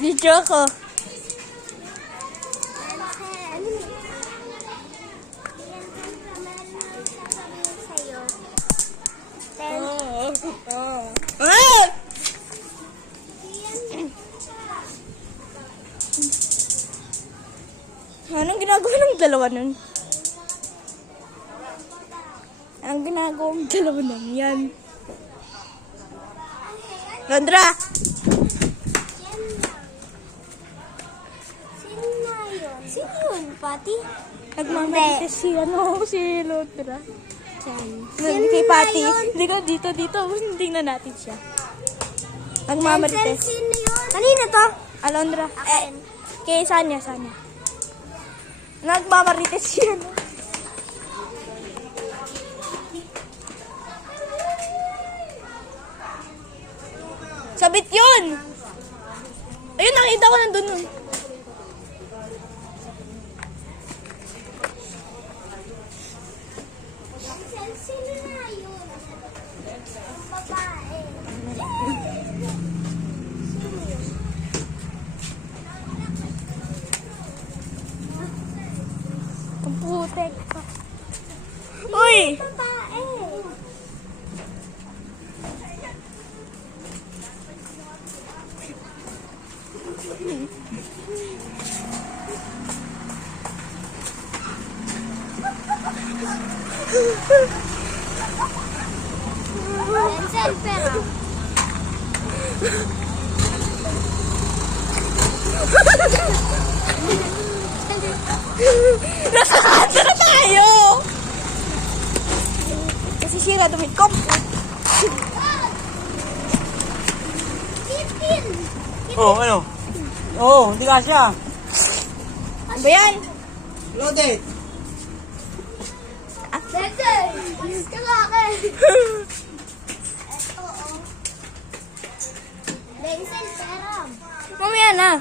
Video ako. Anong ginagawa ng dalawa nun? Anong ginagawa ng dalawa nun? Yan. Londra! Sino yun, Pati? Nagmamarites si Londra. Sino Kay Pati. yun? Hindi ka dito. Tingnan natin siya. Nagmamarites. Sino yun? Kanina to? Alondra. Akin. Kay Sanya. Nagmamarites siya. Sabit yun! Ayun, nakita ko nandun nun. Sino na yun? Ang babae. Ang putek pa. Uy! Babae. Denzel, pera. Nasa kanto na tayo! Kasi sira damit ko. Titin. Oh, ano? Oh, hindi kasya. Ano ba yan? Loaded. Denzel, alis ka nga akin. Ito, oh. Denzel, pera. Mamaya na.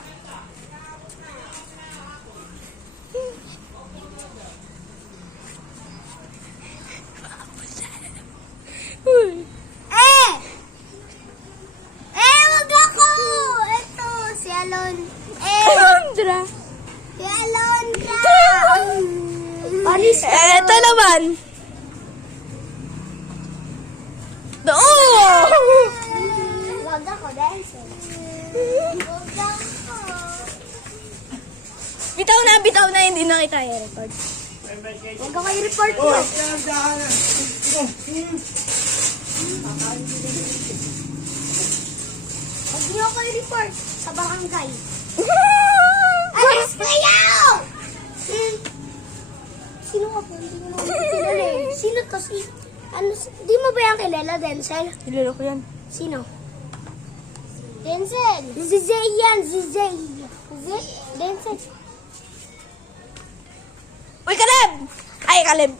Uy. Wag ako! Ito, si Alon. Alondra. Si Alondra! Panis. Eto naman. Oh! Wag ako, Denzel. Wag ako. Bitaw na, hindi na kita i-record. Wag ako i-report mo. Wag niyo ako i-report sa barangay. Alis kayo! Sino ka po? Hindi mo naman kilala eh. Sino to? Di mo ba yan kilala, Denzel? Nilolo ko yan. Sino? Denzel! Zizay yan! Zizay! Denzel! Uy, Caleb! Ay, Caleb.